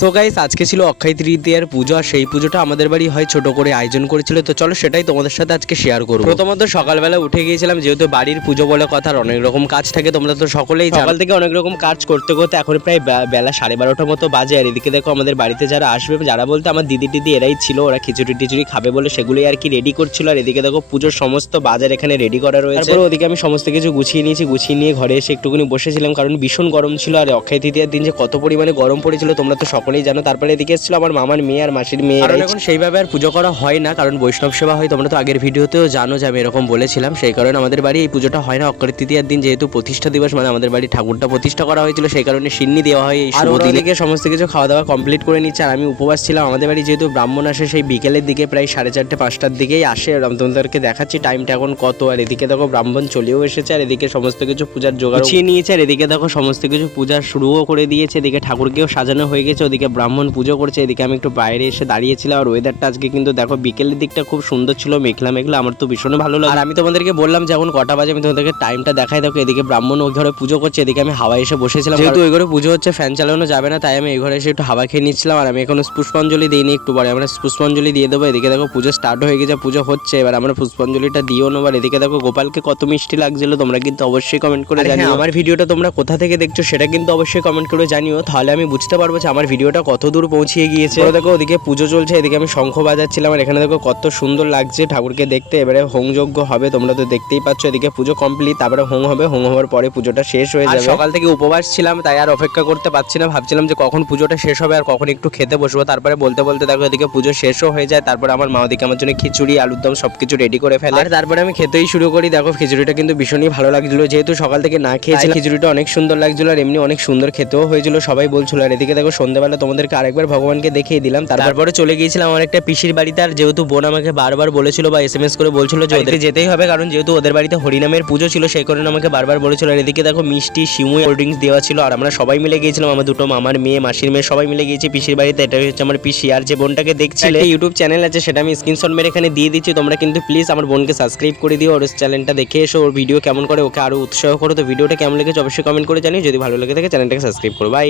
So guys, আজকে ছিল অক্ষয় তৃতীয়ার পুজো, আর সেই পুজোটা আমাদের বাড়ি হয় ছোট করে আয়োজন করেছিল। তো চলো সেটাই তোমাদের সাথে আজকে শেয়ার করবো। প্রথমত সকালবেলা উঠে গিয়েছিলাম, যেহেতু বাড়ির পুজো বলে কথা, আর অনেক রকম কাজ থাকে, তোমরা তো সকলেই সকাল থেকে অনেক রকম কাজ করতে করতে এখন প্রায় বেলা 12:30 মতো বাজে। আর এদিকে দেখো আমাদের বাড়িতে যারা আসবে, যারা বলতে আমার দিদি টিদি এরাই ছিল, ওরা খিচুড়ি টিচুড়ি খাবে বলে সেগুলোই আর কি রেডি করছিল। আর এদিকে দেখো পুজোর সমস্ত বাজার এখানে রেডি করা রয়েছে। তারপরে ওদিকে আমি সমস্ত কিছু গুছিয়ে নিয়েছি, গুছিয়ে নিয়ে ঘরে এসে একটুখানি বসেছিলাম, কারণ ভীষণ গরম ছিল। আর অক্ষয় তৃতীয়ার দিন যে কত পরিমাণে গরম পড়েছিল তোমরা তো সকলেই জানো। তারপরে এদিকে এসেছিল আমার মামার মেয়ে আর মাসির মেয়ে, কারণ এখন সেইভাবে আর পুজো করা হয় না, কারণ বৈষ্ণব সেবা হয়। তোমরা তো আগের ভিডিওতেও জানো যে আমি এরকম বলেছিলাম, সেই কারণে আমাদের বাড়ি এই পুজোটা হয় না অক্ষয় তৃতীয়ার দিন, যেহেতু প্রতিষ্ঠা দিবস, মানে আমাদের বাড়ি ঠাকুরটা প্রতিষ্ঠা করা হয়েছিল, সেই কারণে সিন্নি দেওয়া হয় এই শুভ দিনে। সমস্ত কিছু খাওয়া দাওয়া কমপ্লিট করে নিচ্ছে, আর আমি উপবাস ছিলাম। আমাদের বাড়ি যেহেতু ব্রাহ্মণ আসে সেই বিকেলের দিকে, প্রায় 4:30 5টার দিকেই আসে। তোমাদেরকে দেখাচ্ছি টাইমটা এখন কত। আর এদিকে দেখো ব্রাহ্মণ চলেও এসেছে, আর এদিকে সমস্ত কিছু পূজার জোগাড় গুছিয়ে নিয়েছে। আর এদিকে দেখো সমস্ত কিছু পূজার শুরুও করে দিয়েছে, এদিকে ঠাকুরকেও সাজানো হয়ে গেছে, ওদিকে ব্রাহ্মণ পুজো করছে। এদিকে আমি একটু বাইরে এসে দাঁড়িয়েছিলাম। আর ওয়েদারটা আজকে কিন্তু দেখো বিকেলের দিকটা খুব সুন্দর ছিল, মেঘলা মেঘলা, আমার তো ভীষণ ভালো লাগে। আর আমি তোমাদেরকে বললাম যে এখন কটা বাজে, আমি তোমাদেরকে টাইমটা দেখাই। দেখো এদিকে ব্রাহ্মণ ওই ঘরে পুজো করছে, এদিকে আমি হাওয়া এসে বসেছিলাম, যেহেতু ওই ঘরে পুজো হচ্ছে, ফ্যান চালানো যাবে না, তাই আমি এই ঘরে এসে একটু হাওয়া খেয়ে নিচ্ছিলাম। আর আমি এখন পুষ্পাঞ্জলি দিইনি, একটু পরে আমরা পুষ্পাঞ্জলি দিয়ে দেবো। এদিকে দেখো পুজো স্টার্ট হয়ে গেছে, পুজো হচ্ছে, এবার আমরা পুষ্পাঞ্জলিটা দিও নেবো। আর এদিকে দেখো গোপালকে কত মিষ্টি লাগছিল, তোমরা কিন্তু অবশ্যই কমেন্ট করে জানিও। আমার ভিডিওটা তোমরা কোথা থেকে দেখছো সেটা কিন্তু অবশ্যই কমেন্ট করে জানিও, তাহলে আমি বুঝতে পারবো যে আমার ভিডিওটা কত দূর পৌঁছিয়ে গিয়েছে। দেখো ওদিকে পুজো চলছে, এদিকে আমি শঙ্খ বাজাচ্ছিলাম, আর এখানে দেখো কত সুন্দর লাগছে ঠাকুরকে দেখতে। এবারে হোমযজ্ঞ হবে, তোমরা তো দেখতেই পাচ্ছ। এদিকে পুজো কমপ্লিট, তারপরে হোম হবে, হোম হওয়ার পরে পুজোটা শেষ হয়ে যাবে। সকাল থেকে উপবাস ছিলাম, তাই আর অপেক্ষা করতে পারছি না, ভাবছিলাম যে কখন পুজোটা শেষ হবে আর কখন একটু খেতে বসবো। তারপরে বলতে বলতে দেখো এদিকে পুজো শেষও হয়ে যায়। তারপরে আমার মা ওদিকে আমার জন্য খিচুড়ি আলুর দম সবকিছু রেডি করে ফেলে, আর তারপরে আমি খেতেই শুরু করি। দেখো খিচুড়িটা কিন্তু ভীষণই ভালো লাগছিল, যেহেতু সকাল থেকে না খেয়েছিলাম, খিচুড়িটা অনেক সুন্দর লাগছিল, আর এমনি অনেক সুন্দর খেতেও হয়েছিল, সবাই বলছিল। আর এদিকে দেখো সন্ধ্যাবেলা তোমাদেরকে আরেকবার ভগবানকে দেখিয়ে দিলাম, তারপরে চলে গিয়েছিলাম আমার একটা পিসির বাড়িতে। আর যেহেতু বোন আমাকে বারবার বলেছিল বা SMS করে বলছিল যে ওদেরকে যেতেই হবে, কারণ যেহেতু ওদের বাড়িতে হরিনামের পুজো ছিল, সেই কারণে আমাকে বারবার বলেছিল। আর এদিকে দেখো মিষ্টি সিমুই কোল্ড ড্রিঙ্কস দেওয়া ছিল, আর আমরা সবাই মিলে গিয়েছিলাম, আমার দুটো মামার মেয়ে মাসির মেয়ে সবাই মিলে গিয়েছি পিসির বাড়িতে। এটা হচ্ছে আমার পিসি। আর যে বোনটাকে দেখছিলে ইউটিউব চ্যানেল আছে, সেটা আমি স্ক্রিনশট মেরে এখানে দিয়ে দিচ্ছি, তোমরা কিন্তু প্লিজ আমার বোনকে সাবস্ক্রাইব করে দিও, ওর চ্যানেলটা দেখে এসো, ওর ভিডিও কেমন করে ওকে আরো উৎসাহ করো। তো ভিডিওটা কেমন লেগেছে অবশ্যই কমেন্ট করে জানিও, যদি ভালো লেগে থাকে চ্যানেলটাকে সাবস্ক্রাইব করো। বাই।